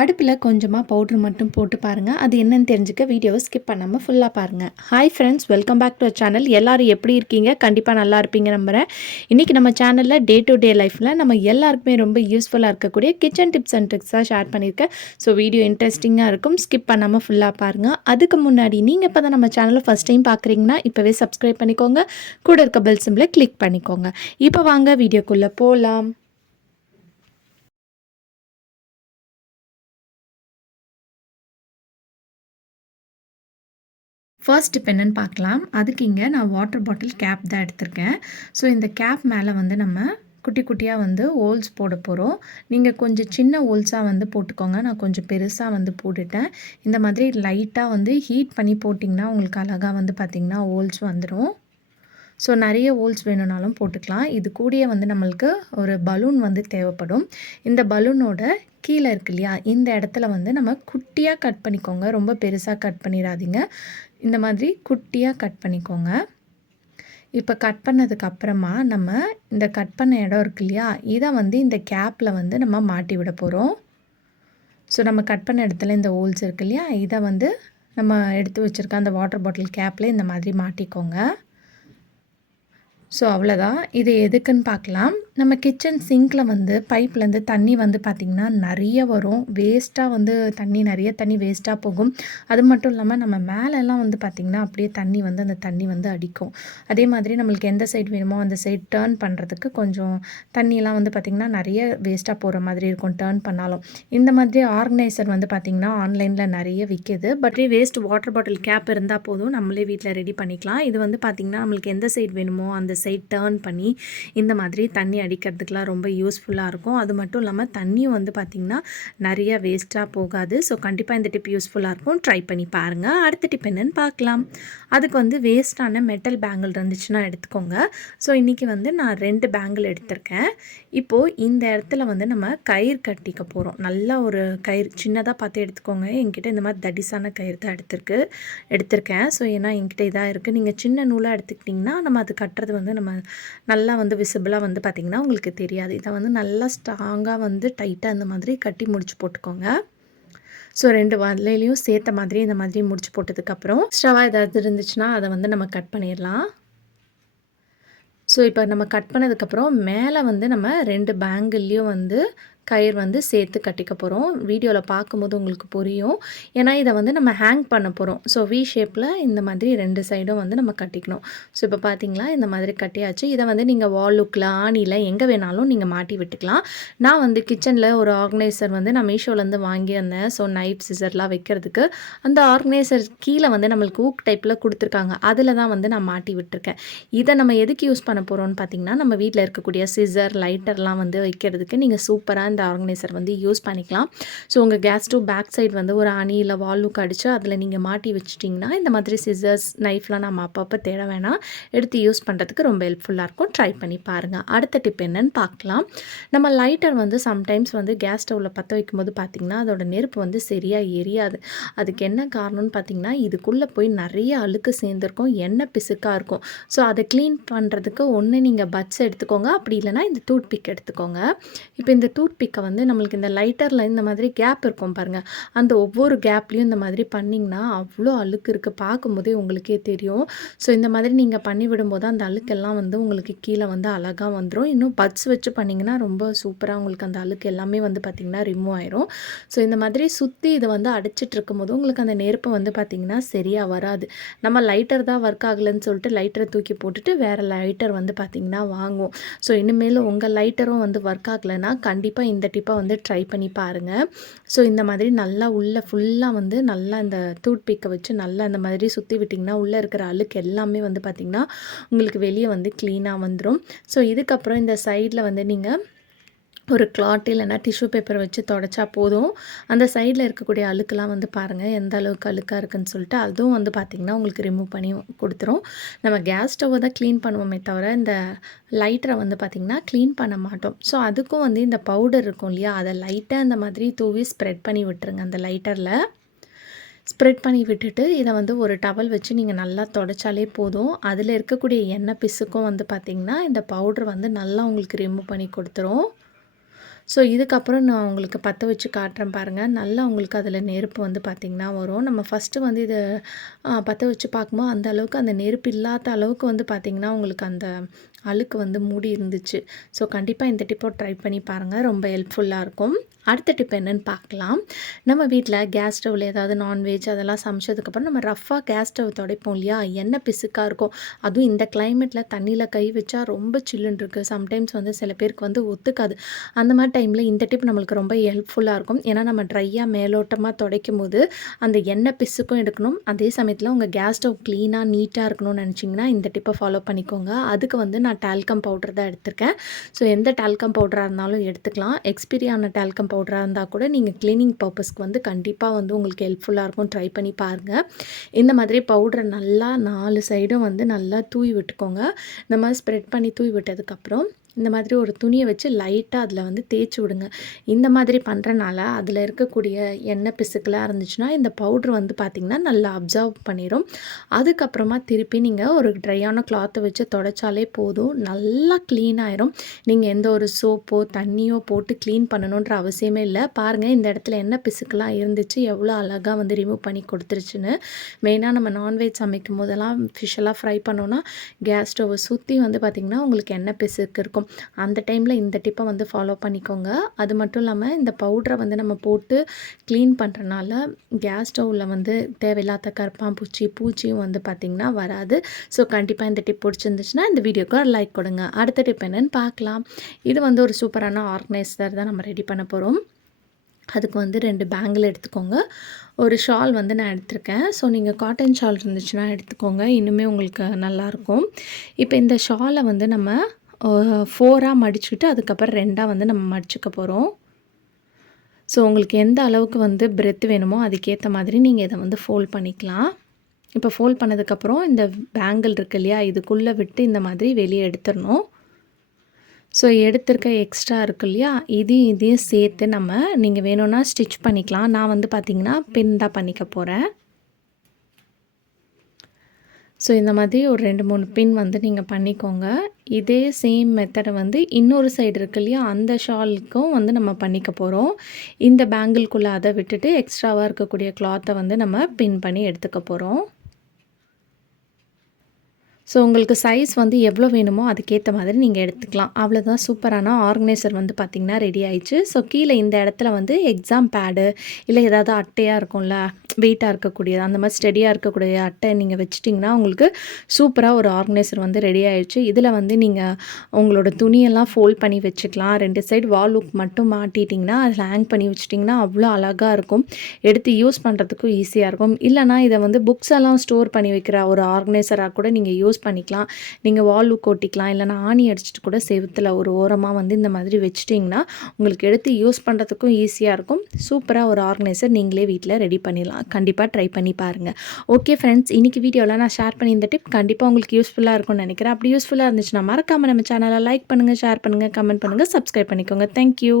அடுப்பில் கொஞ்சமாக பவுட்ரு மட்டும் போட்டு பாருங்கள். அது என்னன்னு தெரிஞ்சுக்க வீடியோவை ஸ்கிப் பண்ணாமல் ஃபுல்லாக பாருங்கள். Hi friends, welcome back to channel. எல்லோரும் எப்படி இருக்கீங்க? கண்டிப்பாக நல்லா இருப்பீங்க நம்புகிறேன். இன்றைக்கி நம்ம சேனலில் டே டு டே லைஃப்பில் நம்ம எல்லாருக்குமே ரொம்ப யூஸ்ஃபுல்லாக இருக்கக்கூடிய கிச்சன் டிப்ஸ் அண்ட் ட்ரிக்ஸாக ஷேர் பண்ணியிருக்கேன். ஸோ வீடியோ இன்ட்ரெஸ்டிங்காக இருக்கும், ஸ்கிப் பண்ணாமல் ஃபுல்லாக பாருங்கள். அதுக்கு முன்னாடி நீங்கள் இப்போ தான் நம்ம சேனலை ஃபஸ்ட் டைம் பார்க்குறீங்கன்னா இப்போவே சப்ஸ்கிரைப் பண்ணிக்கோங்க. கூட இருக்க பெல் சிம்பிளை கிளிக் பண்ணிக்கோங்க. இப்போ வாங்க வீடியோக்குள்ளே போகலாம். ஃபர்ஸ்ட் இப்போ என்னென்னு பார்க்கலாம். அதுக்கு இங்கே நான் வாட்டர் பாட்டில் கேப் தான் எடுத்திருக்கேன். ஸோ இந்த கேப் மேலே வந்து நம்ம குட்டி குட்டியாக வந்து ஹோல்ஸ் போட போகிறோம். நீங்கள் கொஞ்சம் சின்ன ஹோல்ஸாக வந்து போட்டுக்கோங்க. நான் கொஞ்சம் பெருசாக வந்து போட்டுட்டேன். இந்த மாதிரி லைட்டாக வந்து ஹீட் பண்ணி போட்டிங்கன்னா உங்களுக்கு அழகாக வந்து பார்த்திங்கன்னா ஹோல்ஸ் வந்துடும். ஸோ நிறைய ஹோல்ஸ் வேணும்னாலும் போட்டுக்கலாம். இது கூடயே வந்து நம்மளுக்கு ஒரு பலூன் வந்து தேவைப்படும். இந்த பலூனோட கீழே இருக்கு இல்லையா, இந்த இடத்துல வந்து நம்ம குட்டியாக கட் பண்ணிக்கோங்க. ரொம்ப பெருசாக கட் பண்ணிடாதீங்க. இந்த மாதிரி குட்டியாக கட் பண்ணிக்கோங்க. இப்போ கட் பண்ணதுக்கப்புறமா நம்ம இந்த கட் பண்ண இடம் இருக்கு இல்லையா, இதை வந்து இந்த கேப்பில் வந்து நம்ம மாட்டி விட போகிறோம். ஸோ நம்ம கட் பண்ண இடத்துல இந்த ஹோல்ஸ் இருக்கு இல்லையா, இதை வந்து நம்ம எடுத்து வச்சுருக்க அந்த வாட்டர் பாட்டில் கேப்பில் இந்த மாதிரி மாட்டிக்கோங்க. ஸோ அவ்வளோதான். இது எதுக்குன்னு பார்க்கலாம். நம்ம கிச்சன் சிங்கில் வந்து பைப்லேருந்து தண்ணி வந்து பார்த்திங்கன்னா நிறைய வரும். வேஸ்ட்டாக வந்து நிறைய தண்ணி வேஸ்ட்டாக போகும். அது மட்டும் இல்லாமல் நம்ம மேலெல்லாம் வந்து பார்த்திங்கன்னா அப்படியே அந்த தண்ணி வந்து அடிக்கும். அதே மாதிரி நம்மளுக்கு எந்த சைடு வேணுமோ அந்த சைடு டேர்ன் பண்ணுறதுக்கு கொஞ்சம் தண்ணியெலாம் வந்து பார்த்திங்கன்னா நிறைய வேஸ்ட்டாக போகிற மாதிரி இருக்கும் டேர்ன் பண்ணாலும். இந்த மாதிரி ஆர்கனைசர் வந்து பார்த்திங்கன்னா ஆன்லைனில் நிறைய விற்கிது. But waste water bottle gap இருந்தால் போதும், நம்மளே வீட்டில் ரெடி பண்ணிக்கலாம். இது வந்து பார்த்திங்கன்னா நம்மளுக்கு எந்த சைடு வேணுமோ அந்த சைட் டர்ன் பண்ணி இந்த மாதிரி தண்ணி அடிக்கிறதுக்கெலாம் ரொம்ப யூஸ்ஃபுல்லாக இருக்கும். அது மட்டும் இல்லாமல் தண்ணியும் வந்து பார்த்திங்கன்னா நிறைய வேஸ்ட்டாக போகாது. ஸோ கண்டிப்பாக இந்த டிப் யூஸ்ஃபுல்லாக இருக்கும், ட்ரை பண்ணி பாருங்கள். அடுத்த டிப் என்னென்னு பார்க்கலாம். அதுக்கு வந்து வேஸ்ட்டான மெட்டல் பேங்கிள் இருந்துச்சுன்னா எடுத்துக்கோங்க. ஸோ இன்றைக்கி வந்து நான் 2 பேங்கிள் எடுத்திருக்கேன். இப்போது இந்த இடத்துல வந்து நம்ம கயிறு கட்டிக்க போகிறோம். நல்லா ஒரு கயிறு சின்னதாக பார்த்து எடுத்துக்கோங்க. என்கிட்ட இந்த மாதிரி தடிசான கயிறு தான் எடுத்திருக்கேன். ஸோ ஏன்னா என்கிட்ட இதாக இருக்குது. நீங்கள் சின்ன நூலாக எடுத்துக்கிட்டிங்கன்னா நம்ம அது கட்டுறது வந்து நம்ம நல்லா வந்து விசிபிளாக வந்து பார்த்திங்கன்னா உங்களுக்கு தெரியாது. இதை வந்து நல்லா ஸ்ட்ராங்காக வந்து டைட்டாக இந்த மாதிரி கட்டி முடிச்சு போட்டுக்கோங்க. ஸோ 2 வலையிலையும் சேர்த்த மாதிரி இந்த மாதிரி முடிச்சு போட்டதுக்கப்புறம் ஸ்டவ்வாக ஏதாவது இருந்துச்சுன்னா அதை வந்து நம்ம கட் பண்ணிடலாம். ஸோ இப்போ நம்ம கட் பண்ணதுக்கப்புறம் மேலே வந்து நம்ம 2 பேங்கிள்லேயும் வந்து கயிறு வந்து சேர்த்து கட்டிக்க போகிறோம். வீடியோவில் பார்க்கும்போது உங்களுக்கு புரியும். ஏன்னா இதை வந்து நம்ம ஹேங் பண்ண போகிறோம். ஸோ வி ஷேப்பில் இந்த மாதிரி 2 சைடும் வந்து நம்ம கட்டிக்கணும். ஸோ இப்போ பார்த்தீங்களா இந்த மாதிரி கட்டியாச்சு. இதை வந்து நீங்கள் வால் லுக்கில் ஆணியில் எங்கே வேணாலும் நீங்கள் மாட்டி விட்டுக்கலாம். நான் வந்து கிச்சனில் ஒரு ஆர்கனைசர் வந்து நான் மீஷோலேருந்து வாங்கியிருந்தேன். ஸோ நைஃப் சிசர்லாம் வைக்கிறதுக்கு அந்த ஆர்கனைசர் கீழே வந்து நம்மளுக்கு ஊக் டைப்பில் கொடுத்துருக்காங்க. அதில் தான் வந்து நான் மாட்டி விட்டுருக்கேன். இதை நம்ம எதுக்கு யூஸ் பண்ண போகிறோம்னு பார்த்தீங்கன்னா நம்ம வீட்டில் இருக்கக்கூடிய சிசர் லைட்டர்லாம் வந்து வைக்கிறதுக்கு நீங்கள் சூப்பராக இந்த ஆர்கனைசர் வந்து யூஸ் பண்ணிக்கலாம். ஸோ உங்கள் கேஸ் ஸ்டவ் பேக் சைடு வந்து ஒரு அணி இல்லை வால்லுக்கு அடித்து அதில் நீங்கள் மாட்டி வச்சிட்டிங்கன்னா இந்த மாதிரி சிசர்ஸ் நைஃப்லாம் நம்ம அப்பப்போ தேட வேணாம், எடுத்து யூஸ் பண்ணுறதுக்கு ரொம்ப ஹெல்ப்ஃபுல்லாக இருக்கும். ட்ரை பண்ணி பாருங்கள். அடுத்த டிப் என்னன்னு பார்க்கலாம். நம்ம லைட்டர் வந்து சம்டைம்ஸ் வந்து கேஸ் ஸ்டவ்வில் பற்ற வைக்கும்போது பார்த்திங்கன்னா அதோட நெருப்பு வந்து சரியாக எரியாது. அதுக்கு என்ன காரணம்னு பார்த்திங்கன்னா இதுக்குள்ளே போய் நிறைய அழுக்கு சேர்ந்துருக்கும், எண்ணெய் பிசுக்காக இருக்கும். ஸோ அதை க்ளீன் பண்ணுறதுக்கு ஒன்று நீங்கள் பட்ஸ் எடுத்துக்கோங்க, அப்படி இல்லைனா இந்த டூத் பிக் எடுத்துக்கோங்க. இப்போ இந்த டூத் பிக்கை வந்து நம்மளுக்கு இந்த லைட்டரில் இந்த மாதிரி கேப் இருக்கும் பாருங்கள், அந்த ஒவ்வொரு கேப்லேயும் இந்த மாதிரி பண்ணிங்கன்னா அவ்வளோ அழுக்கு இருக்குது, பார்க்கும்போதே உங்களுக்கே தெரியும். ஸோ இந்த மாதிரி நீங்கள் பண்ணி விடும்போது அந்த அழுக்கெல்லாம் வந்து உங்களுக்கு கீழே வந்து அழகாக வந்துடும். இன்னும் பட்ஸ் வச்சு பண்ணிங்கன்னா ரொம்ப சூப்பராக உங்களுக்கு அந்த அழுக்கு எல்லாமே வந்து பார்த்திங்கன்னா ரிமூவ் ஆயிரும். ஸோ இந்த மாதிரி சுற்றி இதை வந்து அடிச்சிட்டு இருக்கும்போது உங்களுக்கு அந்த நெருப்பு வந்து பார்த்திங்கன்னா சரியாக வராது. நம்ம லைட்டர் தான் ஒர்க் ஆகலைன்னு சொல்லிட்டு லைட்டரை தூக்கி போட்டுட்டு வேறு லைட்டர் வந்து பார்த்திங்கன்னா வாங்குவோம். ஸோ இனிமேல் உங்கள் லைட்டரும் வந்து ஒர்க் ஆகலைன்னா கண்டிப்பாக இந்த டிப்பை வந்து ட்ரை பண்ணி பாருங்கள். ஸோ இந்த மாதிரி நல்லா உள்ளே ஃபுல்லாக வந்து நல்லா இந்த டூத் பிக்கை வச்சு நல்லா இந்த மாதிரி சுற்றி விட்டிங்கன்னா உள்ளே இருக்கிற அழுக்கு எல்லாமே வந்து பார்த்திங்கன்னா உங்களுக்கு வெளியே வந்து க்ளீனாக வந்துடும். ஸோ இதுக்கப்புறம் இந்த சைடில் வந்து நீங்கள் ஒரு கிளாத் இல்லைனா டிஷ்யூ பேப்பரை வச்சு தொடச்சா போதும். அந்த சைடில் இருக்கக்கூடிய அழுக்கெல்லாம் வந்து பாருங்கள் எந்த அளவுக்கு அழுக்காக இருக்குதுன்னு சொல்லிட்டு அதுவும் வந்து பார்த்திங்கன்னா உங்களுக்கு ரிமூவ் பண்ணி கொடுத்துரும். நம்ம கேஸ் ஸ்டவ்வை தான் க்ளீன் பண்ணுவோமே தவிர இந்த லைட்டரை வந்து பார்த்திங்கன்னா க்ளீன் பண்ண மாட்டோம். ஸோ அதுக்கும் வந்து இந்த பவுடர் இருக்கும் இல்லையா, அதை லைட்டாக இந்த மாதிரி தூவி ஸ்ப்ரெட் பண்ணி விட்டுருங்க. அந்த லைட்டரில் ஸ்ப்ரெட் பண்ணி விட்டுட்டு இதை வந்து ஒரு டவல் வச்சு நீங்கள் நல்லா தொடச்சாலே போதும். அதில் இருக்கக்கூடிய எண்ணெய் பிசுக்கும் வந்து பார்த்திங்கன்னா இந்த பவுடர் வந்து நல்லா உங்களுக்கு ரிமூவ் பண்ணி கொடுத்துரும். ஸோ இதுக்கப்புறம் நான் உங்களுக்கு பற்ற வச்சு காட்டுறேன் பாருங்கள். நல்லா உங்களுக்கு அதில் நெருப்பு வந்து பார்த்திங்கன்னா வரும். நம்ம ஃபஸ்ட்டு வந்து இதை பற்ற வச்சு பார்க்கும்போது அந்த அளவுக்கு அந்த நெருப்பு இல்லாத அளவுக்கு வந்து பார்த்திங்கன்னா உங்களுக்கு அந்த அழுக்கு வந்து மூடி இருந்துச்சு. ஸோ கண்டிப்பாக இந்த டிப்பை ட்ரை பண்ணி பாருங்கள், ரொம்ப ஹெல்ப்ஃபுல்லாக இருக்கும். அடுத்த டிப் என்னென்னு பார்க்கலாம். நம்ம வீட்டில் கேஸ் ஸ்டவ்வில் ஏதாவது நான்வெஜ் அதெல்லாம் சமைச்சதுக்கப்புறம் நம்ம ரஃப்பாக கேஸ் ஸ்டவ் துடைப்போம் இல்லையா, எண்ணெய் பிசுக்காக இருக்கும். அதுவும் இந்த கிளைமேட்டில் தண்ணியில் கை வச்சா ரொம்ப சில்லுன்னு இருக்குது. சம்டைம்ஸ் வந்து சில பேருக்கு வந்து ஒத்துக்காது. அந்த மாதிரி டைமில் இந்த டிப் நம்மளுக்கு ரொம்ப ஹெல்ப்ஃபுல்லாக இருக்கும். ஏன்னா நம்ம ட்ரையாக மேலோட்டமாக துடைக்கும் போது அந்த எண்ணெய் பிசுக்கும் எடுக்கணும், அதே சமயத்தில் உங்கள் கேஸ் ஸ்டவ் க்ளீனாக நீட்டாக இருக்கணும்னு நினச்சிங்கன்னா இந்த டிப்பை ஃபாலோ பண்ணிக்கோங்க. அதுக்கு வந்து நான் டால்கம் பவுடர் தான் எடுத்திருக்கேன். ஸோ எந்த டால்கம் பவுடராக இருந்தாலும் எடுத்துக்கலாம். எக்ஸ்பீரி ஆன டால்கம் பவுடராக இருந்தால் கூட நீங்கள் க்ளீனிங் பர்பஸ்க்கு வந்து கண்டிப்பாக வந்து உங்களுக்கு ஹெல்ப்ஃபுல்லாக இருக்கும். ட்ரை பண்ணி பாருங்கள். இந்த மாதிரி பவுடரை நல்லா 4 சைடும் வந்து நல்லா தூவி விட்டுக்கோங்க. இந்த மாதிரி ஸ்ப்ரெட் பண்ணி தூவி விட்டதுக்கப்புறம் இந்த மாதிரி ஒரு துணியை வச்சு லைட்டாக அதில் வந்து தேய்ச்சி விடுங்க. இந்த மாதிரி பண்ணுறனால அதில் இருக்கக்கூடிய எண்ணெய் பிசுக்கெலாம் இருந்துச்சுன்னா இந்த பவுட்ரு வந்து பார்த்திங்கன்னா நல்லா அப்சர்வ் பண்ணிடும். அதுக்கப்புறமா திருப்பி நீங்கள் ஒரு ட்ரையான கிளாத்தை வச்சு தொடச்சாலே போதும், நல்லா க்ளீன் ஆயிரும். நீங்கள் எந்த ஒரு சோப்போ தண்ணியோ போட்டு க்ளீன் பண்ணணுன்ற அவசியமே இல்லை. பாருங்கள், இந்த இடத்துல எண்ணெய் பிசுக்கெலாம் இருந்துச்சு, எவ்வளோ அழகாக வந்து ரிமூவ் பண்ணி கொடுத்துருச்சுன்னு. மெயினாக நம்ம நான்வெஜ் சமைக்கும் போதெல்லாம் ஃபிஷ்ஷெல்லாம் ஃப்ரை பண்ணோன்னா கேஸ் ஸ்டவ்வை சுற்றி வந்து பார்த்திங்கன்னா உங்களுக்கு எண்ணெய் பிசுக்கு இருக்கும். அந்த டைமில் இந்த டிப்பை வந்து ஃபாலோ பண்ணிக்கோங்க. அது மட்டும் இல்லாமல் இந்த பவுடரை வந்து நம்ம போட்டு க்ளீன் பண்ணுறனால கேஸ் ஸ்டவ்வில் வந்து தேவையில்லாத கரப்பான்பூச்சி பூச்சியும் வந்து பார்த்திங்கன்னா வராது. ஸோ கண்டிப்பாக இந்த டிப் பிடிச்சிருந்துச்சுன்னா இந்த வீடியோக்கு ஒரு லைக் கொடுங்க. அடுத்த டிப் என்னென்னு பார்க்கலாம். இது வந்து ஒரு சூப்பரான ஆர்கனைசர் தான் நம்ம ரெடி பண்ண போகிறோம். அதுக்கு வந்து 2 பேங்கிள் எடுத்துக்கோங்க. ஒரு ஷால் வந்து நான் எடுத்திருக்கேன். ஸோ நீங்கள் காட்டன் ஷால் இருந்துச்சுன்னா எடுத்துக்கோங்க, இன்னுமே உங்களுக்கு நல்லாயிருக்கும். இப்போ இந்த ஷாலை வந்து நம்ம 4ஆக மடிச்சுக்கிட்டு அதுக்கப்புறம் 2ஆக வந்து நம்ம மடிச்சுக்க போகிறோம். ஸோ உங்களுக்கு எந்த அளவுக்கு வந்து பிரெத் வேணுமோ அதுக்கேற்ற மாதிரி நீங்கள் இதை வந்து ஃபோல்ட் பண்ணிக்கலாம். இப்போ ஃபோல்ட் பண்ணதுக்கப்புறம் இந்த பேங்கிள் இருக்கு இல்லையா, இதுக்குள்ளே விட்டு இந்த மாதிரி வெளியே எடுத்துடணும். ஸோ எடுத்திருக்க எக்ஸ்ட்ரா இருக்கு இல்லையா, இதையும் சேர்த்து நம்ம நீங்கள் வேணும்னா ஸ்டிச் பண்ணிக்கலாம். நான் வந்து பார்த்திங்கன்னா பின் தான் பண்ணிக்க போகிறேன். ஸோ இந்த மாதிரி ஒரு 2-3 பின் வந்து நீங்கள் பண்ணிக்கோங்க. இதே சேம் மெத்தடை வந்து இன்னொரு சைடு இருக்கு இல்லையா, அந்த ஷாலுக்கும் வந்து நம்ம பண்ணிக்க போகிறோம். இந்த பேங்கிள்குள்ளே அதை விட்டுட்டு எக்ஸ்ட்ராவாக இருக்கக்கூடிய கிளாத்தை வந்து நம்ம பின் பண்ணி எடுத்துக்க போகிறோம். ஸோ உங்களுக்கு சைஸ் வந்து எவ்வளோ வேணுமோ அதுக்கேற்ற மாதிரி நீங்கள் எடுத்துக்கலாம். அவ்வளோதான், சூப்பரான ஆர்கனைசர் வந்து பார்த்திங்கன்னா ரெடி ஆயிடுச்சு. ஸோ கீழே இந்த இடத்துல வந்து எக்ஸாம் பேடு இல்லை ஏதாவது அட்டையாக இருக்கும்ல, வெயிட்டாக இருக்கக்கூடியது, அந்த மாதிரி ஸ்டெடியாக இருக்கக்கூடிய அட்டை நீங்கள் வச்சிட்டிங்கன்னா உங்களுக்கு சூப்பராக ஒரு ஆர்கனைசர் வந்து ரெடி ஆயிடுச்சு. இதில் வந்து நீங்கள் உங்களோட துணியெல்லாம் ஃபோல்ட் பண்ணி வச்சுக்கலாம். 2 சைடு வால் ஹூக் மட்டும் மாட்டிட்டிங்கன்னா அதில் ஹேங் பண்ணி வச்சிட்டிங்கன்னா அவ்வளோ அழகாக இருக்கும். எடுத்து யூஸ் பண்ணுறதுக்கும் ஈஸியாக இருக்கும். இல்லைனா இதை வந்து புக்ஸ் எல்லாம் ஸ்டோர் பண்ணி வைக்கிற ஒரு ஆர்கனைசராக கூட நீங்கள் யூஸ் பண்ணிக்கலாம். நீங்கள் வால் ஹூக் ஒட்டிக்கலாம், இல்லைனா ஆணி அடிச்சுட்டு கூட செவுத்தில் ஒரு ஓரமாக வந்து இந்த மாதிரி வச்சிட்டிங்கன்னா உங்களுக்கு எடுத்து யூஸ் பண்ணுறதுக்கும் ஈஸியாக இருக்கும். சூப்பராக ஒரு ஆர்கனைசர் நீங்களே வீட்டில் ரெடி பண்ணிடலாம். கண்டிப்பாக ட்ரை பண்ணி பாருங்கள். ஓகே ஃப்ரெண்ட்ஸ், இன்றைக்கி வீடியோவில் நான் ஷேர் பண்ணி இந்த டிப் கண்டிப்பாக உங்களுக்கு யூஸ்ஃபுல்லாக இருக்கும்னு நினைக்கிறேன். அப்படி யூஸ்ஃபுல்லாக இருந்துச்சுன்னா மறக்காமல் நம்ம சேனலை லைக் பண்ணுங்கள், ஷேர் பண்ணுங்கள், கமெண்ட் பண்ணுங்கள், சப்ஸ்கிரைப் பண்ணிக்கோங்க. தேங்க்யூ.